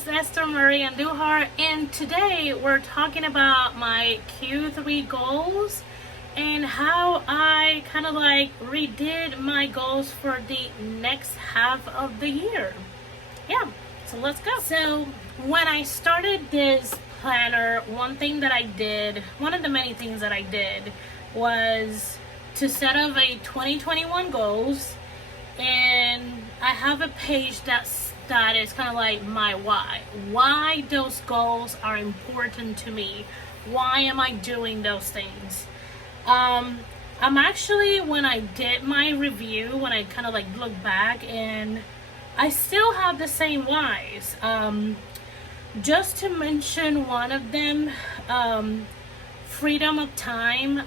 is Esther Marie Andujar, and today we're talking about my Q3 goals and how I kind of like redid my goals for the next half of the year. Yeah, so let's go. So when I started this planner, one of the many things that I did was to set up a 2021 goals, and I have a page that is kind of like my why those goals are important to me, why am I doing those things. I'm actually, when I did my review, when I kind of like look back, and I still have the same whys. Just to mention one of them, freedom of time.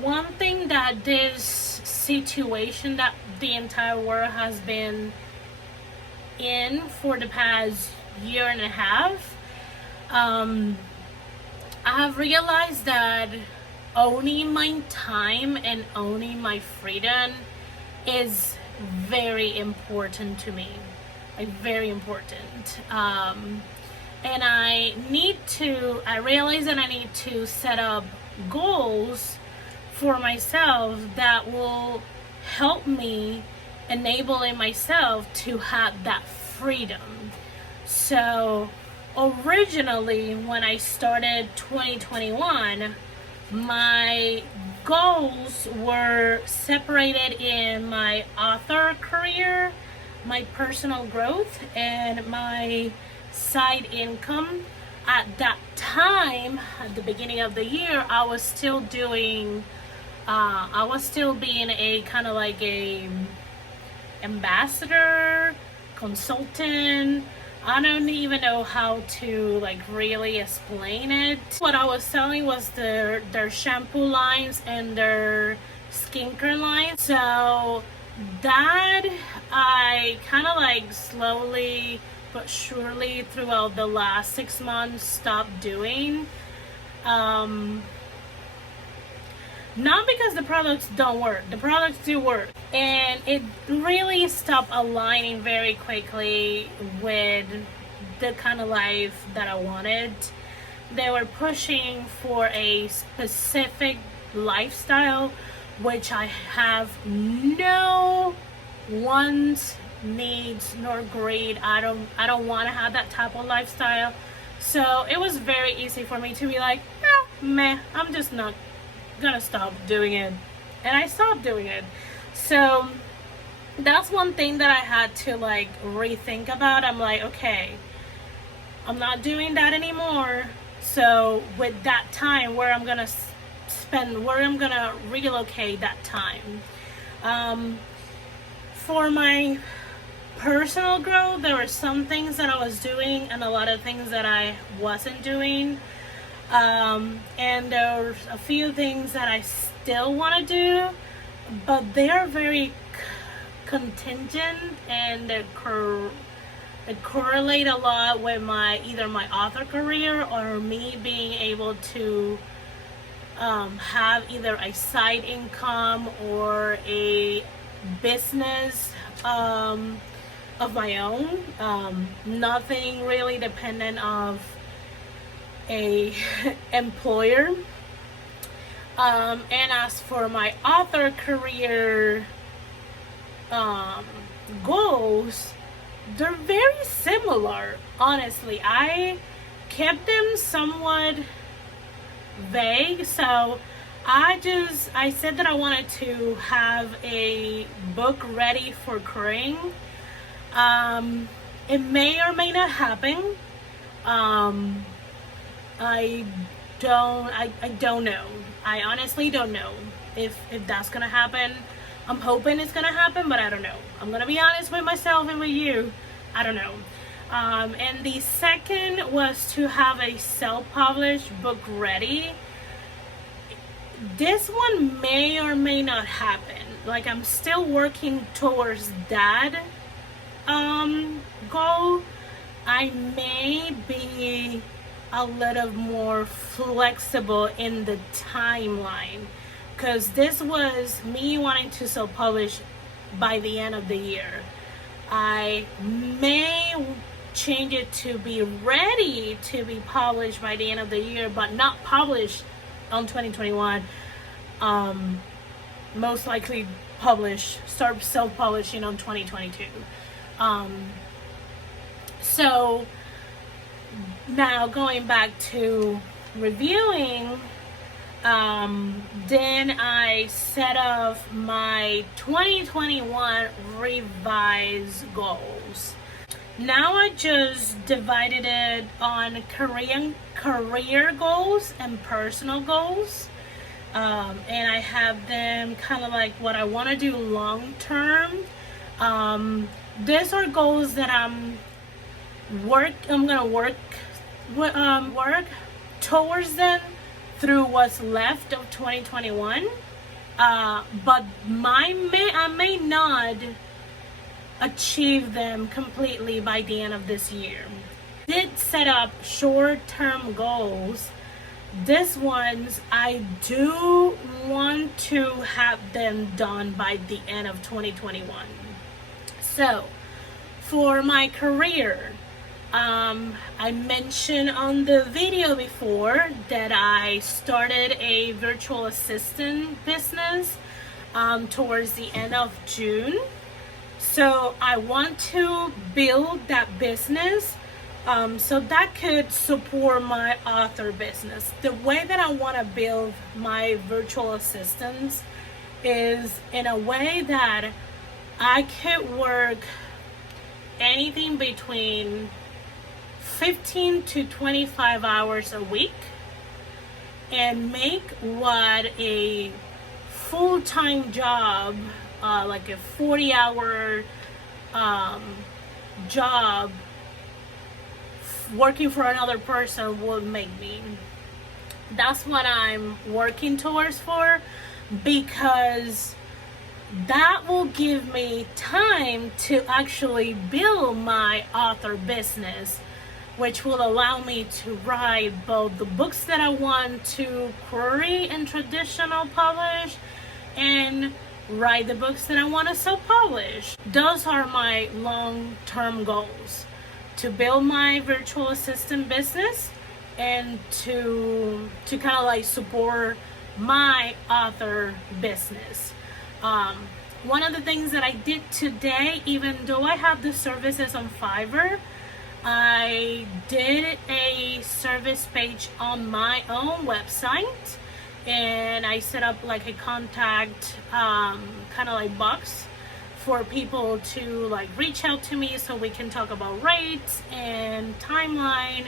One thing that this situation that the entire world has been in for the past year and a half, I have realized that owning my time and owning my freedom is very important to me. Like, very important. And I realize that I need to set up goals for myself that will help me enabling myself to have that freedom. So originally, when I started 2021, my goals were separated in my author career, my personal growth, and my side income. At that time, at the beginning of the year, I was still being a kind of like a ambassador, consultant. I don't even know how to like really explain it. What I was selling was their shampoo lines and their skincare lines. So that I kind of like slowly but surely throughout the last 6 months stopped doing. Not because the products don't work. The products do work. And it really stopped aligning very quickly with the kind of life that I wanted. They were pushing for a specific lifestyle, which I have no wants, needs, nor greed. I don't want to have that type of lifestyle. So it was very easy for me to be like, meh, I'm just not gonna stop doing it. And I stopped doing it. So that's one thing that I had to like rethink about. I'm like, okay, I'm not doing that anymore. So with that time, where I'm gonna relocate that time. For my personal growth, there were some things that I was doing and a lot of things that I wasn't doing. And there's a few things that I still want to do, but they are very contingent, and they correlate a lot with either my author career or me being able to have either a side income or a business of my own. Nothing really dependent of a employer. And as for my author career goals, they're very similar. Honestly, I kept them somewhat vague. So I said that I wanted to have a book ready for currying. It may or may not happen. I don't know. I honestly don't know if that's gonna happen. I'm hoping it's gonna happen, but I don't know. I'm gonna be honest with myself and with you. I don't know. And the second was to have a self-published book ready. This one may or may not happen. Like, I'm still working towards that goal. I may be a little more flexible in the timeline, because this was me wanting to self-publish by the end of the year. I may change it to be ready to be published by the end of the year, but not published on 2021. Most likely start self-publishing on 2022. So now going back to reviewing, then I set up my 2021 revised goals. Now I just divided it on career goals and personal goals. And I have them kind of like what I want to do long term. These are goals that I'm gonna work towards them through what's left of 2021. But I may not achieve them completely by the end of this year. Did set up short-term goals. These ones I do want to have them done by the end of 2021. So for my career, I mentioned on the video before that I started a virtual assistant business towards the end of June. So I want to build that business so that could support my author business. The way that I want to build my virtual assistants is in a way that I could work anything between 15 to 25 hours a week and make what a full-time job, like a 40-hour job working for another person would make me. That's what I'm working towards for, because that will give me time to actually build my author business, which will allow me to write both the books that I want to query and traditional publish and write the books that I want to self-publish. Those are my long-term goals: to build my virtual assistant business and to kind of like support my author business. One of the things that I did today, even though I have the services on Fiverr, I did a service page on my own website, and I set up like a contact kind of like box for people to like reach out to me so we can talk about rates and timeline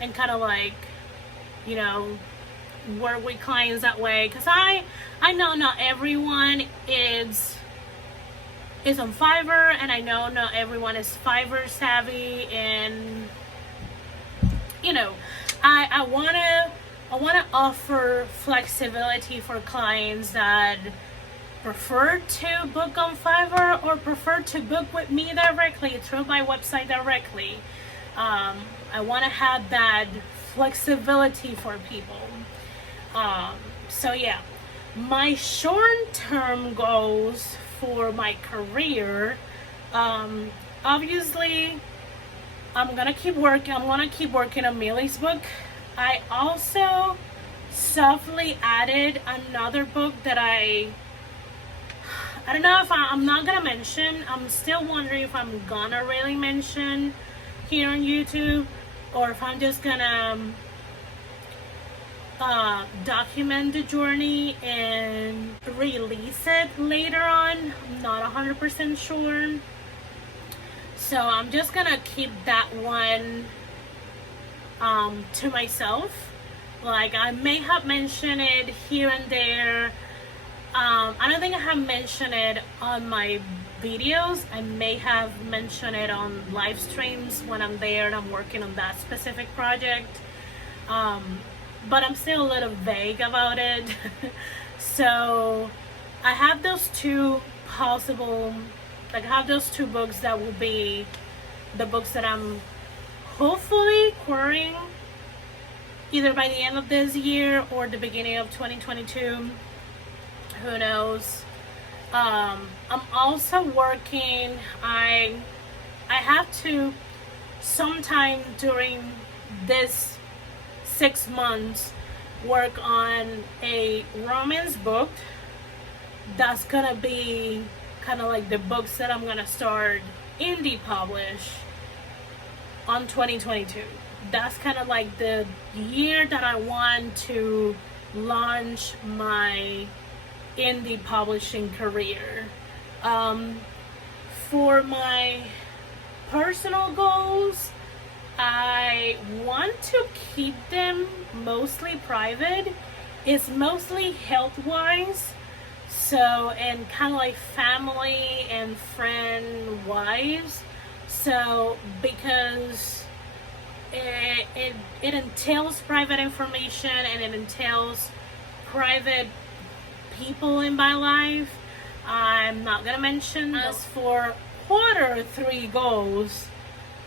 and kind of like, you know, work with clients that way. Because I know not everyone is on Fiverr, and I know not everyone is Fiverr savvy, and you know, I wanna offer flexibility for clients that prefer to book on Fiverr or prefer to book with me directly through my website directly. I want to have that flexibility for people. So yeah, my short-term goals for my career, obviously I'm gonna keep working on Millie's book. I also softly added another book that I don't know if I'm not gonna mention. I'm still wondering if I'm gonna really mention here on YouTube, or if I'm just gonna document the journey and release it later on. I'm not 100% sure. So I'm just gonna keep that one to myself. Like, I may have mentioned it here and there. I don't think I have mentioned it on my videos. I may have mentioned it on live streams when I'm there and I'm working on that specific project. But I'm still a little vague about it. So I have those two books that will be the books that I'm hopefully querying either by the end of this year or the beginning of 2022. Who knows? I'm also working. I have to sometime during this 6 months work on a romance book that's gonna be kind of like the books that I'm gonna start indie publish on 2022. That's kind of like the year that I want to launch my indie publishing career. For my personal goals, I want to keep them mostly private. It's mostly health wise, so, and kind of like family and friend wise. So because it entails private information and it entails private people in my life, I'm not gonna mention. As for Q3 goals,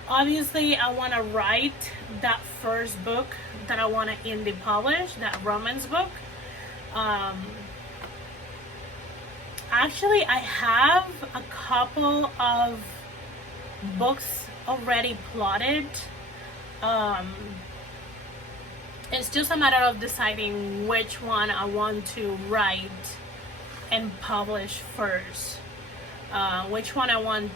obviously I want to write that first book that I want to indie publish, that romance book. Actually, I have a couple of books already plotted. It's just a matter of deciding which one I want to write and publish first. Which one I want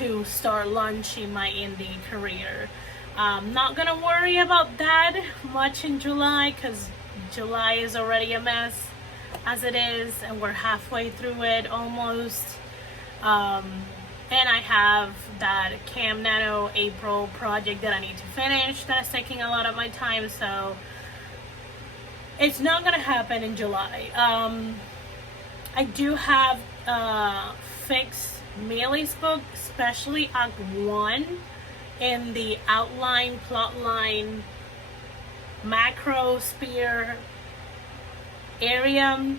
to start launching my indie career. I'm not gonna worry about that much in July, because July is already a mess as it is, and we're halfway through it almost. And I have that Cam Nano April project that I need to finish that's taking a lot of my time, so it's not gonna happen in July. I do have fixed Mealy's book, especially Act 1 in the outline, plotline, macro sphere area.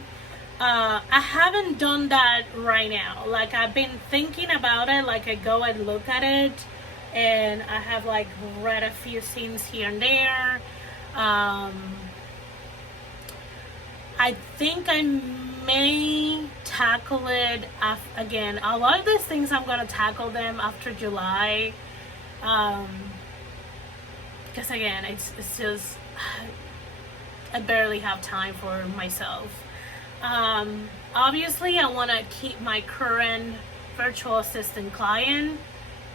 I haven't done that right now. Like, I've been thinking about it, like I go and look at it, and I have like read a few scenes here and there. I think I may tackle it again. A lot of these things I'm gonna tackle them after July, because again, it's just I barely have time for myself. Obviously, I want to keep my current virtual assistant client.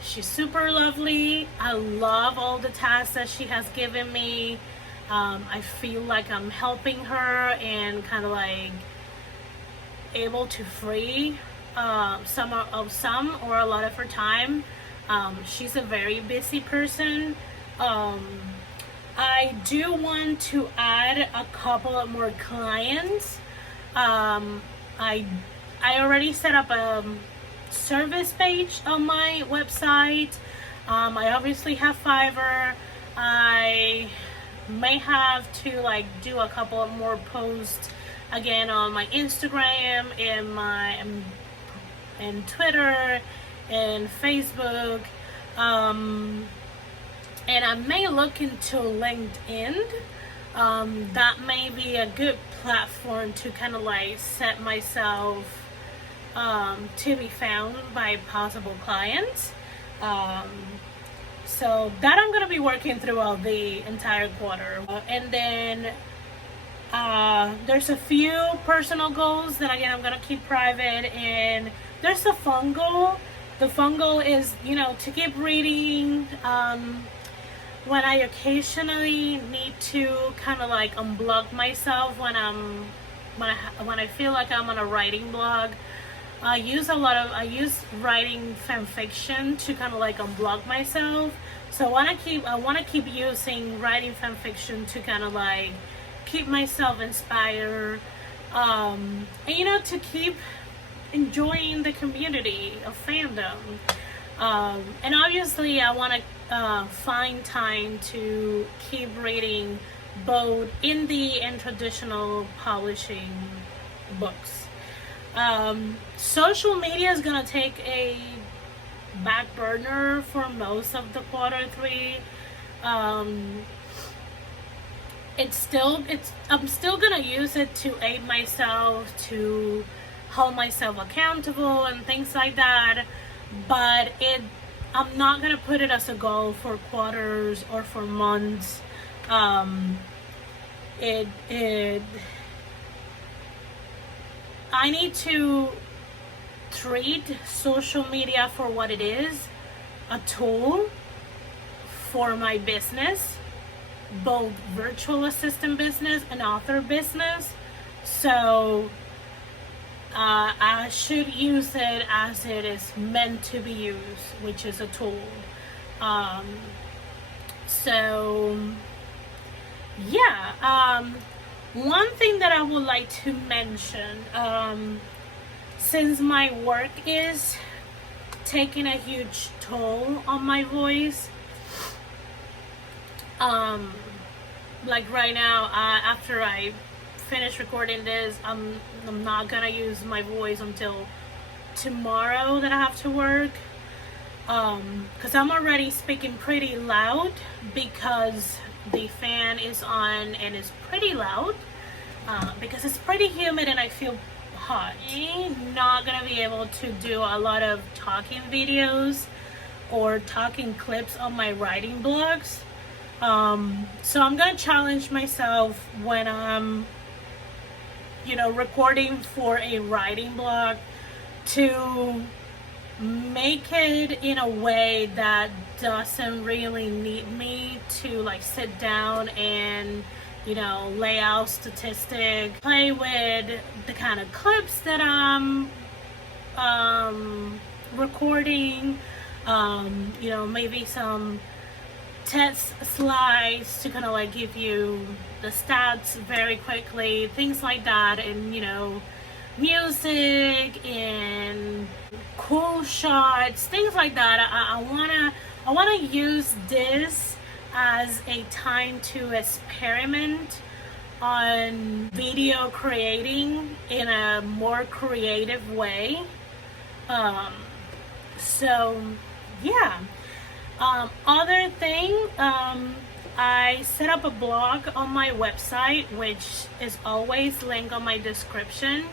She's super lovely. I love all the tasks that she has given me. I feel like I'm helping her and kind of like able to free some or a lot of her time. She's a very busy person. I do want to add a couple of more clients. I already set up a service page on my website. I obviously have Fiverr. I may have to like do a couple of more posts again on my Instagram and Twitter and Facebook, and I may look into LinkedIn. That may be a good platform to kind of like set myself to be found by possible clients. So that I'm going to be working throughout the entire quarter. And then there's a few personal goals that again I'm going to keep private, and there's a fun goal. The fun goal is, to keep reading when I occasionally need to kind of like unblock myself when I feel like I'm on a writing blog. I use writing fan fiction to kind of like unblock myself. So I want to keep using writing fan fiction to kind of like keep myself inspired, and to keep enjoying the community of fandom. And obviously I want to find time to keep reading both indie and traditional publishing books. Social media is gonna take a back burner for most of the Q3. I'm still gonna use it to aid myself, to hold myself accountable and things like that, but I'm not gonna put it as a goal for quarters or for months. It I need to treat social media for what it is, a tool for my business, both virtual assistant business and author business. So I should use it as it is meant to be used, which is a tool. Um, so yeah, one thing that I would like to mention, since my work is taking a huge toll on my voice, like right now, after I finish recording this, I'm not gonna use my voice until tomorrow that I have to work, because I'm already speaking pretty loud because the fan is on and it's pretty loud, because it's pretty humid and I feel hot. I'm not gonna be able to do a lot of talking videos or talking clips on my writing blogs. So I'm gonna challenge myself when I'm, recording for a writing blog, to make it in a way that doesn't really need me to like sit down and lay out statistics, play with the kind of clips that I'm recording, maybe some test slides to kind of like give you the stats very quickly, things like that, and music and cool shots, things like that. I wanna use this as a time to experiment on video creating in a more creative way. So yeah. Other thing, I set up a blog on my website, which is always linked on my description.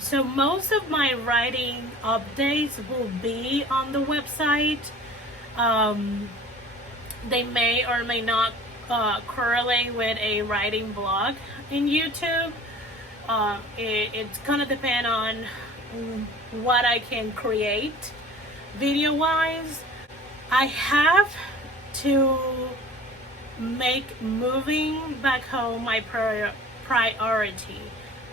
So most of my writing updates will be on the website. They may or may not correlate with a writing blog in YouTube. It's gonna depend on what I can create video-wise. I have to make moving back home my priority,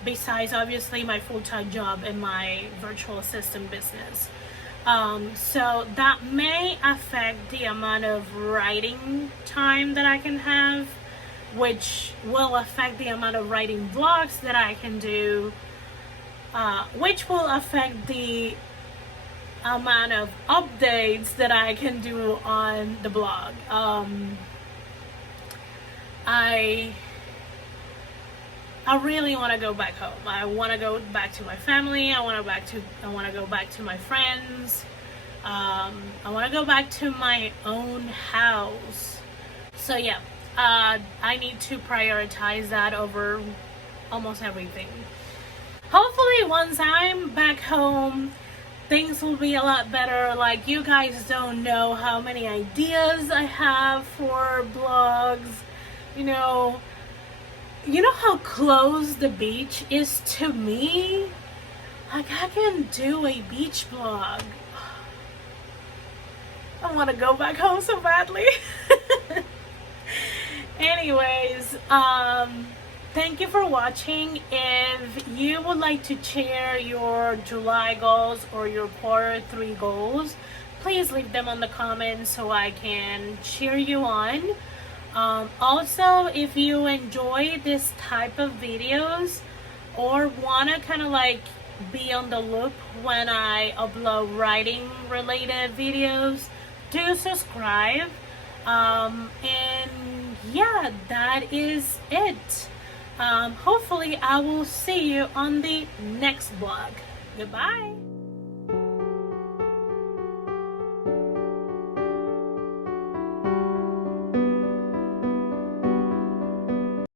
besides obviously my full-time job and my virtual assistant business. So that may affect the amount of writing time that I can have, which will affect the amount of writing vlogs that I can do, which will affect the amount of updates that I can do on the blog. I really want to go back home. I want to go back to my family. I want to go back to my friends. I want to go back to my own house. So yeah, I need to prioritize that over almost everything. Hopefully once I'm back home, things will be a lot better. Like, you guys don't know how many ideas I have for blogs. You know how close the beach is to me? Like, I can do a beach blog. I want to go back home so badly. Anyways, thank you for watching. If you would like to share your July goals or your Q3 goals, please leave them on the comments so I can cheer you on. Also, if you enjoy this type of videos or want to kind of like be on the loop when I upload writing related videos, do subscribe. And yeah, that is it. Hopefully I will see you on the next vlog. Goodbye.